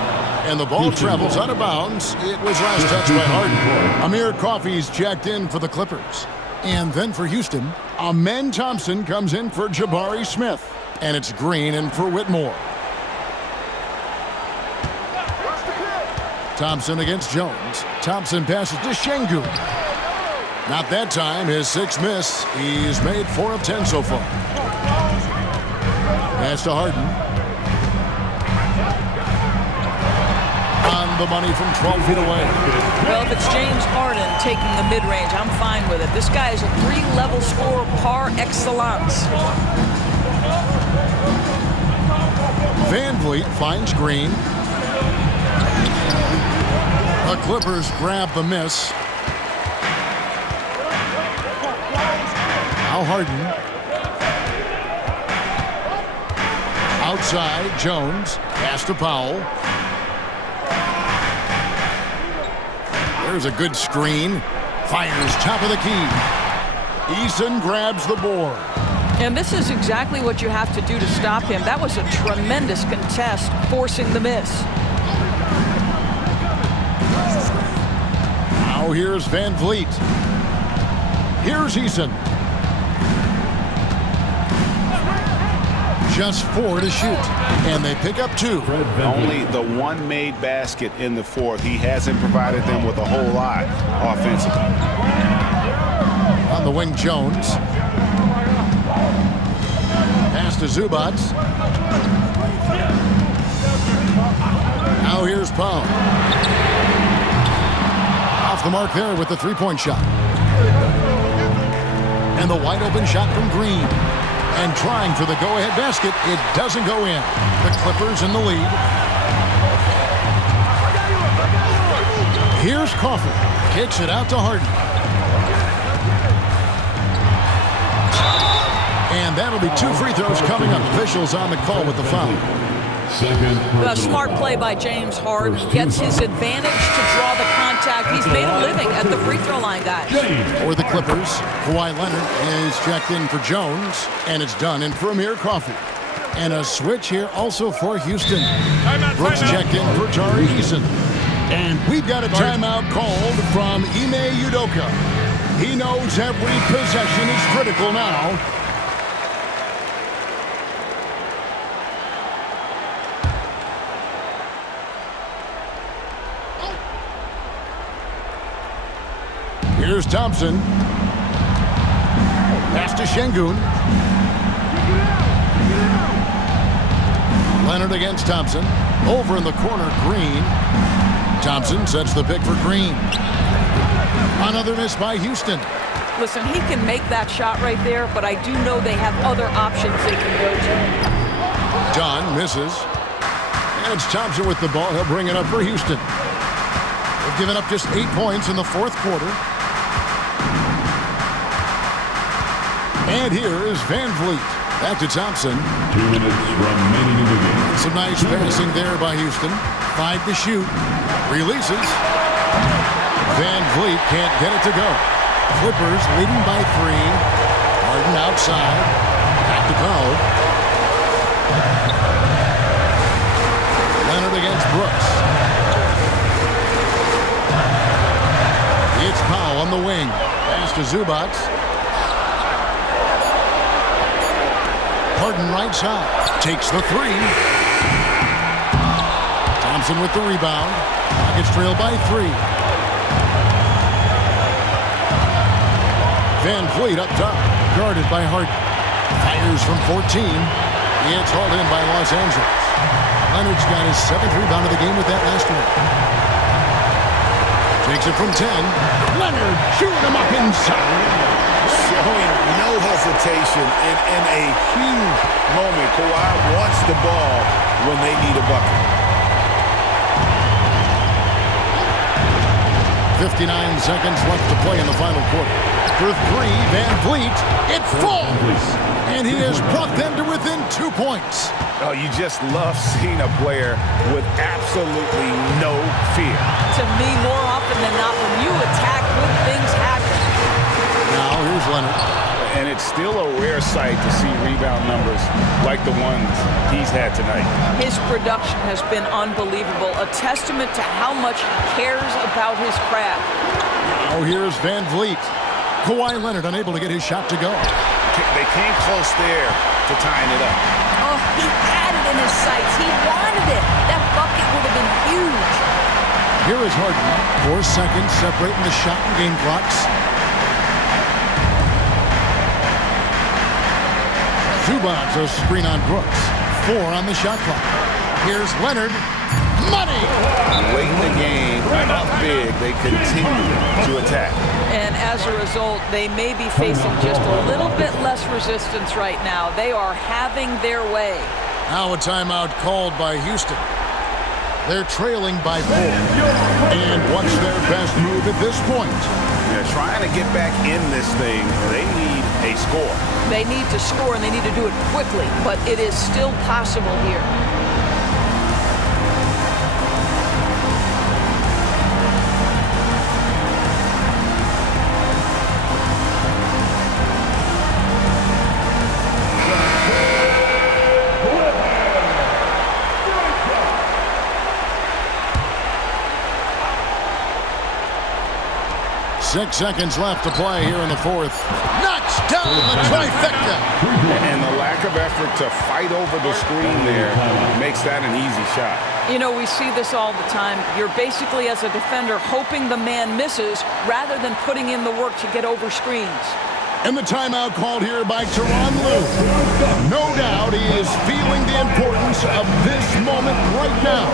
And the ball travels out of bounds. It was last touched by Harden. Amir Coffey's checked in for the Clippers. And then for Houston, Amen Thompson comes in for Jabari Smith. And it's Green in for Whitmore. Thompson against Jones. Thompson passes to Şengün. Not that time. His 6th miss. He's made 4 of 10 so far. Pass to Harden. On the money from 12 feet away. Well, if it's James Harden taking the mid-range, I'm fine with it. This guy is a 3-level scorer par excellence. Van Vliet finds Green. The Clippers grab the miss. Now Harden. Outside, Jones. Pass to Powell. There's a good screen. Fires top of the key. Eason grabs the board. And this is exactly what you have to do to stop him. That was a tremendous contest, forcing the miss. Now here's Van Vliet. Here's Eason. Just 4 to shoot. And they pick up 2. Only the one made basket in the fourth. He hasn't provided them with a whole lot offensively. On the wing, Jones. Pass to Zubac. Now here's Powell. Off the mark there with the three-point shot. And the wide-open shot from Green. And trying for the go-ahead basket. It doesn't go in. The Clippers in the lead. Here's Crawford. Kicks it out to Harden. And that'll be 2 free throws coming up. Officials on the call with the foul. A smart play by James Harden. Gets his advantage to draw the contact. He's made a living at the free throw line, guys. For the Clippers, Kawhi Leonard is checked in for Jones. And it's done in for Amir Coffey. And a switch here also for Houston. Brooks checked in for Tari Eason. And we've got a timeout called from Ime Udoka. He knows every possession is critical now. Here's Thompson. Pass to Şengün. Leonard against Thompson. Over in the corner, Green. Thompson sets the pick for Green. Another miss by Houston. Listen, he can make that shot right there, but I do know they have other options they can go to. John misses. And it's Thompson with the ball. He'll bring it up for Houston. They've given up just 8 points in the fourth quarter. And here is Van Vliet. Back to Thompson. 2 minutes remaining in the game. Some nice passing there by Houston. 5 to shoot. Releases. Van Vliet can't get it to go. Clippers leading by 3. Harden outside. Back to Powell. Leonard against Brooks. It's Powell on the wing. Pass to Zubac. Harden right side. Takes the 3. Thompson with the rebound. Rockets trail by 3. Van Vliet up top. Guarded by Harden. Fires from 14. It's hauled in by Los Angeles. Leonard's got his 7th rebound of the game with that last one. Takes it from 10. Leonard shooting him up inside. Showing no hesitation in a huge moment. Kawhi wants the ball when they need a bucket. 59 seconds left to play in the final quarter. For 3, Van Vliet. It falls! And he has brought them to within 2 points. Oh, you just love seeing a player with absolutely no fear. To me, more often than not, when you attack, good things happen. Now here's Leonard. And it's still a rare sight to see rebound numbers like the ones he's had tonight. His production has been unbelievable, a testament to how much he cares about his craft. Now here's Van Vliet. Kawhi Leonard unable to get his shot to go. They came close there to tying it up. Oh, he had it in his sights. He wanted it. That bucket would have been huge. Here is Harden. 4 seconds separating the shot and game clocks. Zubac, a screen on Brooks. 4 on the shot clock. Here's Leonard. Money! Late in the game, up big, they continue to attack. And as a result, they may be facing just a little bit less resistance right now. They are having their way. Now a timeout called by Houston. They're trailing by 4. And what's their best move at this point? They're trying to get back in this thing. They need a score. They need to score, and they need to do it quickly, but it is still possible here. Six seconds left to play here in the fourth. Knocks down the trifecta. And the lack of effort to fight over the screen there makes that an easy shot. You know, we see this all the time. You're basically, as a defender, hoping the man misses rather than putting in the work to get over screens. And the timeout called here by Tyronn Lue. No doubt he is feeling the importance of this moment right now.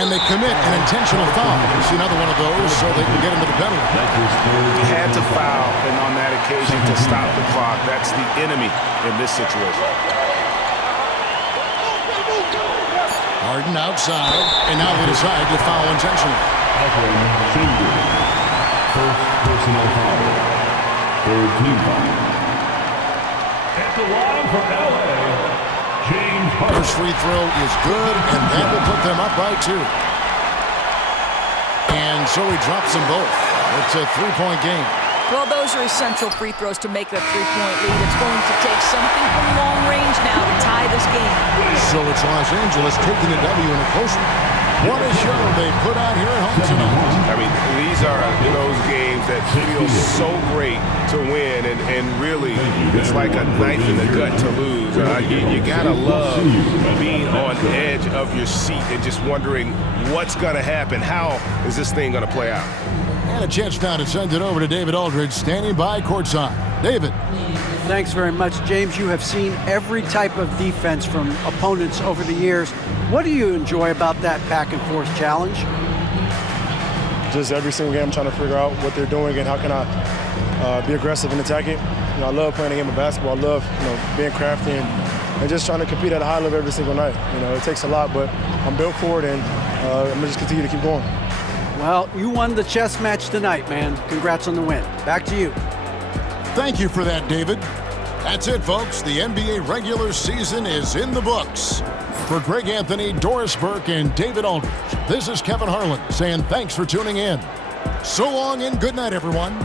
And they commit an intentional foul. You see another one of those so they can get into the penalty. He had to foul, and on that occasion to stop the clock. That's the enemy in this situation. Harden outside, and now they decide to foul intentionally. First personal foul. Third team foul. At the line for LA, James Harden. First free throw is good, and that will put them up by 2. And so he drops them both. It's a 3-point game. Well, those are essential free throws to make that 3-point lead. It's going to take something from long range now to tie this game. So it's Los Angeles taking the W in a close one. What a show they put out here at home tonight. I mean, these are those games that feel so great to win, and really, it's like a knife in the gut to lose. You gotta love being on edge of your seat and just wondering what's gonna happen. How is this thing gonna play out? And a chance now to send it over to David Aldridge, standing by courtside. David. Thanks very much, James. You have seen every type of defense from opponents over the years. What do you enjoy about that back-and-forth challenge? Just every single game I'm trying to figure out what they're doing and how can I be aggressive and attack it. You know, I love playing the game of basketball. I love, being crafty and just trying to compete at a high level every single night. You know, it takes a lot, but I'm built for it, and I'm going to just continue to keep going. Well, you won the chess match tonight, man. Congrats on the win. Back to you. Thank you for that, David. That's it, folks. The NBA regular season is in the books. For Greg Anthony, Doris Burke, and David Aldridge, this is Kevin Harlan saying thanks for tuning in. So long and good night, everyone.